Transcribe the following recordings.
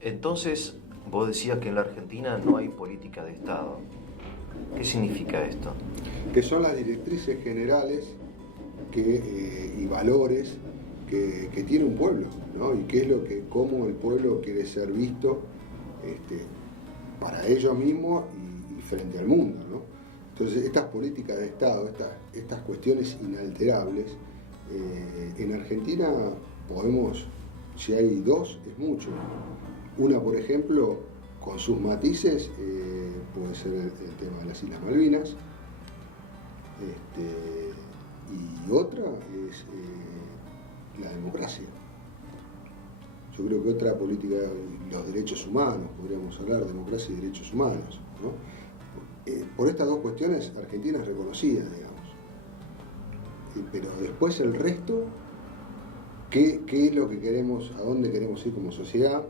Entonces, vos decías que en la Argentina no hay política de Estado. ¿Qué significa esto? Que son las directrices generales y valores que tiene un pueblo, ¿no? Y qué es cómo el pueblo quiere ser visto para ellos mismos y frente al mundo, ¿no? Entonces, estas políticas de Estado, estas cuestiones inalterables, en Argentina podemos, si hay dos, es mucho. Una, por ejemplo, con sus matices, puede ser el tema de las Islas Malvinas, y otra es la democracia. Yo creo que otra política, los derechos humanos, podríamos hablar, democracia y derechos humanos, ¿no? Por estas dos cuestiones, Argentina es reconocida, digamos. Pero después el resto, ¿qué es lo que queremos, a dónde queremos ir como sociedad?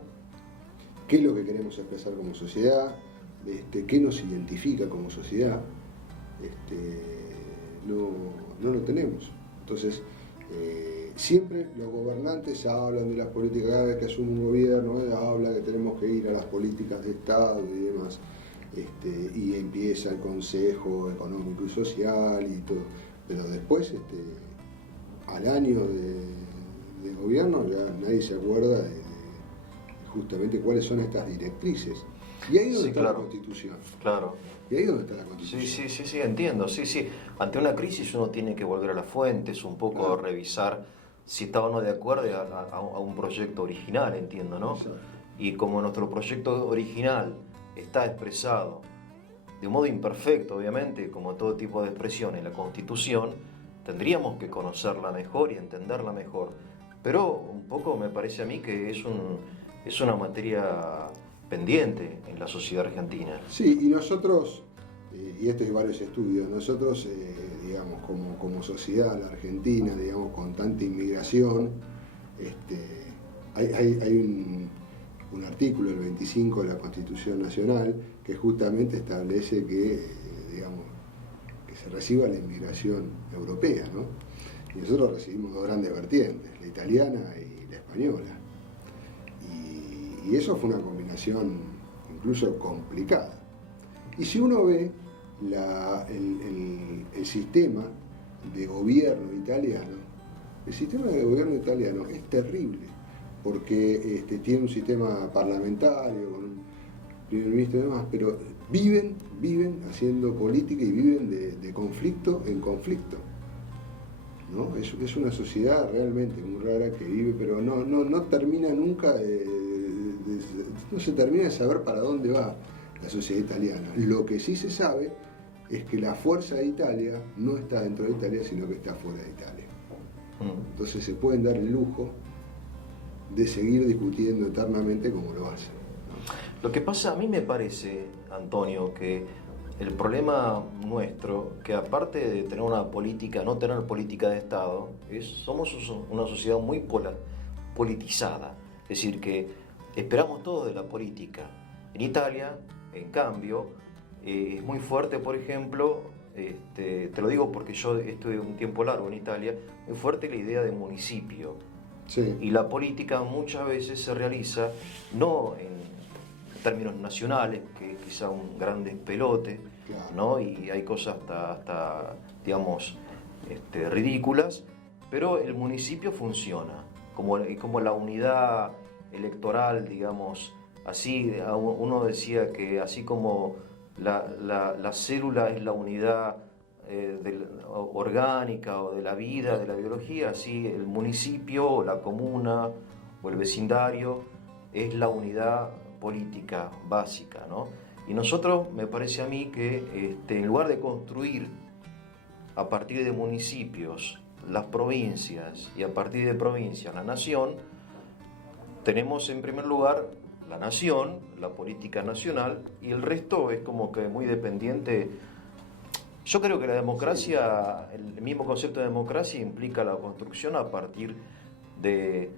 ¿Qué es lo que queremos expresar como sociedad? ¿Qué nos identifica como sociedad? No lo tenemos. Entonces, siempre los gobernantes hablan de las políticas, cada vez que asume un gobierno, habla que tenemos que ir a las políticas de Estado y demás, y empieza el Consejo Económico y Social y todo, pero después, al año de gobierno, ya nadie se acuerda de justamente cuáles son estas directrices. Y ahí es donde está la Constitución. Claro. Y ahí es donde está la Constitución. Sí, entiendo. Sí. Ante una crisis uno tiene que volver a las fuentes, un poco revisar si está o no de acuerdo a un proyecto original, entiendo, ¿no? Sí. Y como nuestro proyecto original está expresado de modo imperfecto, obviamente, como todo tipo de expresión en la Constitución, tendríamos que conocerla mejor y entenderla mejor. Pero un poco me parece a mí que es una materia pendiente en la sociedad argentina. Sí, y nosotros, y esto hay varios estudios, nosotros, digamos, como sociedad, la Argentina, digamos, con tanta inmigración, hay un artículo, el 25 de la Constitución Nacional, que justamente establece que, digamos, que se reciba la inmigración europea, ¿no? Y nosotros recibimos dos grandes vertientes, la italiana y la española. Y eso fue una combinación incluso complicada. Y si uno ve el sistema de gobierno italiano, el sistema de gobierno italiano es terrible, porque tiene un sistema parlamentario, con un primer ministro y demás, pero viven haciendo política y viven de conflicto en conflicto, ¿no? Es una sociedad realmente muy rara que vive, pero no termina nunca no se termina de saber para dónde va la sociedad italiana. Lo que sí se sabe es que la fuerza de Italia no está dentro de Italia, sino que está fuera de Italia. Entonces se pueden dar el lujo de seguir discutiendo eternamente como lo hacen, ¿no? Lo que pasa, a mí me parece, Antonio, que el problema nuestro, que aparte de tener una política, no tener política de Estado, somos una sociedad muy politizada. Es decir, que esperamos todo de la política. En Italia, en cambio, es muy fuerte, por ejemplo, te lo digo porque yo estuve un tiempo largo en Italia, muy fuerte la idea de municipio. Sí. Y la política muchas veces se realiza no en términos nacionales, que es quizá un gran despelote, Claro. ¿no? Y hay cosas hasta digamos, ridículas, pero el municipio funciona como la unidad electoral, digamos, así. Uno decía que así como la célula es la unidad orgánica o de la vida, de la biología, así el municipio o la comuna o el vecindario es la unidad política básica, ¿no? Y nosotros, me parece a mí que en lugar de construir a partir de municipios las provincias y a partir de provincias la nación, tenemos en primer lugar la nación, la política nacional, y el resto es como que muy dependiente. Yo creo que la democracia, el mismo concepto de democracia implica la construcción a partir de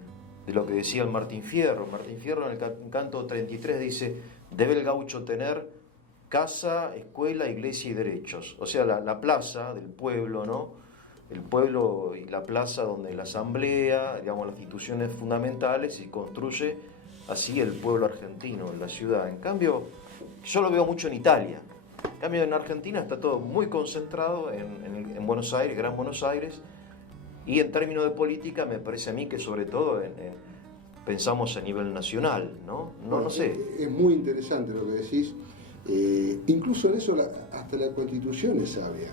lo que decía el Martín Fierro. Martín Fierro en el canto 33 dice: debe el gaucho tener casa, escuela, iglesia y derechos. O sea, la plaza del pueblo, ¿no? El pueblo y la plaza donde la asamblea, digamos, las instituciones fundamentales, y construye así el pueblo argentino, la ciudad. En cambio, yo lo veo mucho en Italia. En cambio, en Argentina está todo muy concentrado en Buenos Aires, Gran Buenos Aires, y en términos de política me parece a mí que sobre todo pensamos a nivel nacional, ¿no? No sé. Es muy interesante lo que decís. Incluso en eso hasta la Constitución es sabia,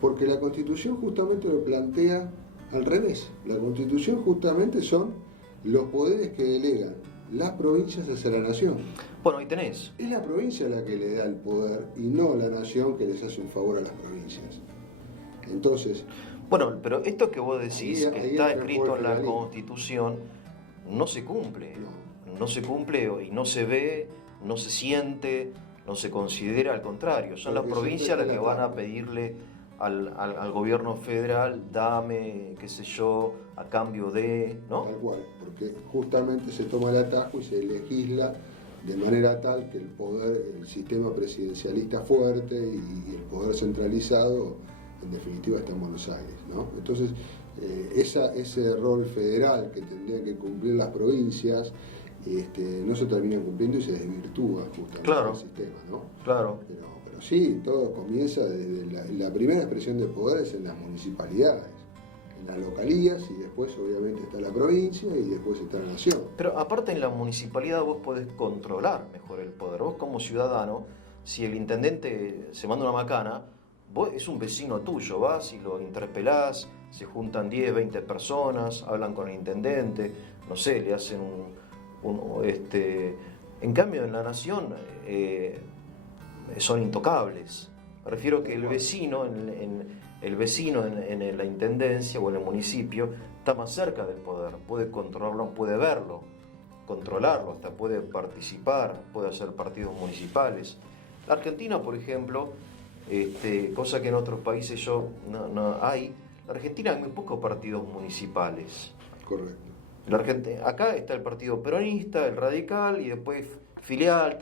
porque la Constitución justamente lo plantea al revés. La Constitución justamente son los poderes que delegan las provincias hacia la nación. Bueno, ahí tenés. Es la provincia la que le da el poder y no la nación que les hace un favor a las provincias. Entonces... Bueno, pero esto que vos decís, que está escrito en la federalismo. Constitución, no se cumple. No. No se cumple y no se ve, no se siente, no se considera, al contrario. Son las Porque provincias las siempre que está la van a trampa. pedirle al gobierno federal, dame, qué sé yo, a cambio de, ¿no? Tal cual, porque justamente se toma el atajo y se legisla de manera tal que el poder, el sistema presidencialista fuerte y el poder centralizado, en definitiva, está en Buenos Aires, ¿no? Entonces, ese rol federal que tendrían que cumplir las provincias, no se termina cumpliendo y se desvirtúa justamente Claro. el sistema, ¿no? Claro. Pero sí, todo comienza desde la primera expresión de poderes en las municipalidades, en las localías, y después obviamente está la provincia y después está la nación. Pero aparte en la municipalidad vos podés controlar mejor el poder. Vos como ciudadano, si el intendente se manda una macana, vos es un vecino tuyo, vas y lo interpelás, se juntan 10, 20 personas, hablan con el intendente, no sé, le hacen En cambio en la nación son intocables. Me refiero que el vecino en la intendencia o en el municipio está más cerca del poder, puede controlarlo, puede verlo, controlarlo, hasta puede participar, puede hacer partidos municipales. La Argentina, por ejemplo, cosa que en otros países no hay, la Argentina hay muy pocos partidos municipales. Correcto. Acá está el partido peronista, el radical y después filial,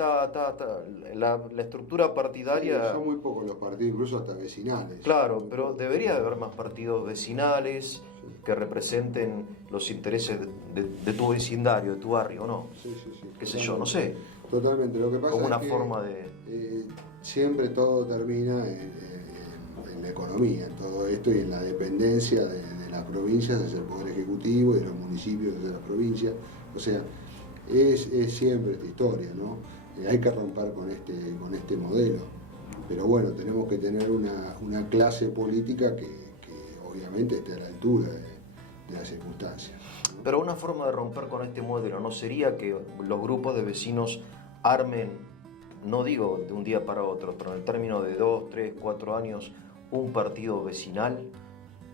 la estructura partidaria. Sí, son muy pocos los partidos, incluso hasta vecinales. Claro, pero debería de haber más partidos vecinales que representen los intereses de tu vecindario, de tu barrio, ¿no? Sí. Qué sé yo, no sé. Totalmente. Lo que pasa Como una es que forma de... siempre todo termina en la economía, en todo esto y en la dependencia de las provincias hacia el Poder Ejecutivo y de los municipios hacia las provincias. O sea, es siempre esta historia, ¿no? Hay que romper con este modelo. Pero bueno, tenemos que tener una clase política que obviamente esté a la altura de las circunstancias, ¿no? Pero una forma de romper con este modelo no sería que los grupos de vecinos armen, no digo de un día para otro, pero en el término de 2, 3, 4 años, un partido vecinal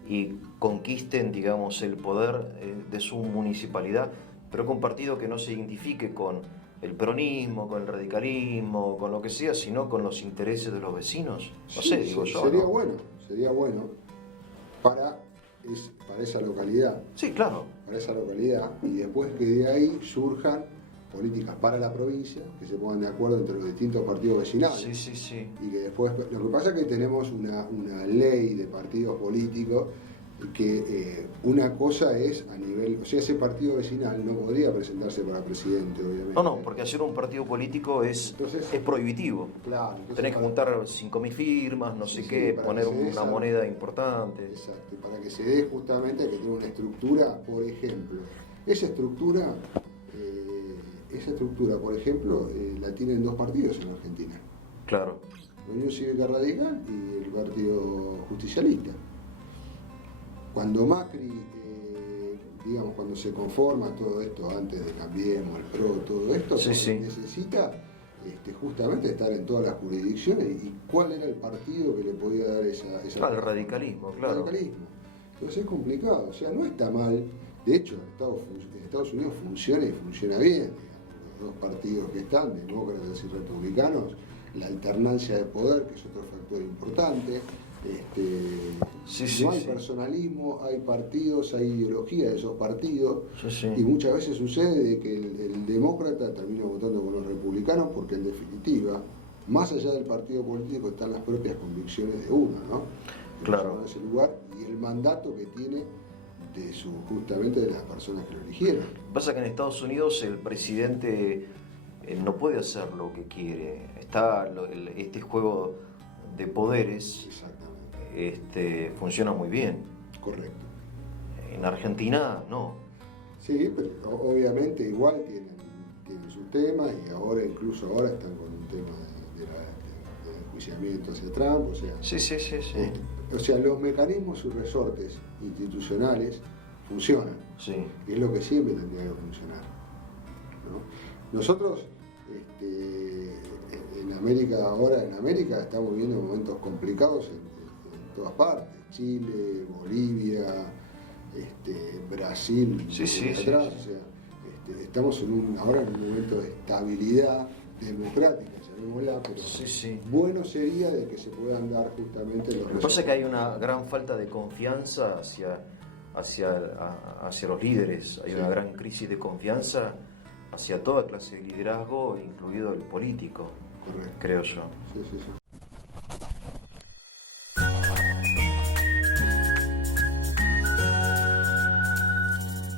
y conquisten, digamos, el poder de su municipalidad, pero con un partido que no se identifique con el peronismo, con el radicalismo, con lo que sea, sino con los intereses de los vecinos. No sé, digo yo. Sería ¿no? sería bueno para esa localidad. Sí, claro. Para esa localidad, y después que de ahí surjan políticas para la provincia, que se pongan de acuerdo entre los distintos partidos vecinales. Sí. Y que después, lo que pasa es que tenemos una ley de partidos políticos que una cosa es a nivel, o sea, ese partido vecinal no podría presentarse para presidente, obviamente. No, porque hacer un partido político es prohibitivo. Claro, entonces Tenés que juntar 5.000 firmas, no sé qué, para poner que se dé una esa- moneda importante. Exacto, para que se dé justamente que tenga una estructura, por ejemplo. Esa estructura, por ejemplo, la tienen dos partidos en Argentina. Claro. La Unión Cívica Radical y el Partido Justicialista. Cuando Macri, digamos, cuando se conforma todo esto, antes de Cambiemos, el PRO, todo esto, necesita justamente estar en todas las jurisdicciones. ¿Y cuál era el partido que le podía dar esa el radicalismo, claro. El radicalismo. Entonces es complicado, o sea, no está mal. De hecho, en Estados Unidos funciona y funciona bien. Digamos, los dos partidos que están, demócratas y republicanos, la alternancia de poder, que es otro factor importante. No hay personalismo, hay partidos, hay ideología de esos partidos, y muchas veces sucede de que el demócrata termina votando con los republicanos porque en definitiva, más allá del partido político, están las propias convicciones de uno, ¿no? Claro. En ese lugar, y el mandato que tiene justamente de las personas que lo eligieron. Pasa que en Estados Unidos el presidente no puede hacer lo que quiere. Está este juego de poderes. Exactamente. Funciona muy bien. Correcto. En Argentina no. Sí, pero obviamente igual tienen su tema, y incluso ahora están con un tema de enjuiciamiento hacia Trump, o sea. Sí. O sea, los mecanismos y resortes institucionales funcionan. Sí. Y es lo que siempre tendría que funcionar, ¿no? Nosotros en América estamos viviendo momentos complicados en todas partes. Chile, Bolivia, Brasil, Sí. O sea, estamos ahora en un momento de estabilidad democrática, llamémosla, pero Sí. bueno sería de que se puedan dar justamente los Lo que pasa es que hay una gran falta de confianza hacia los líderes. Hay una gran crisis de confianza hacia toda clase de liderazgo, incluido el político. Correcto. Creo yo. Sí.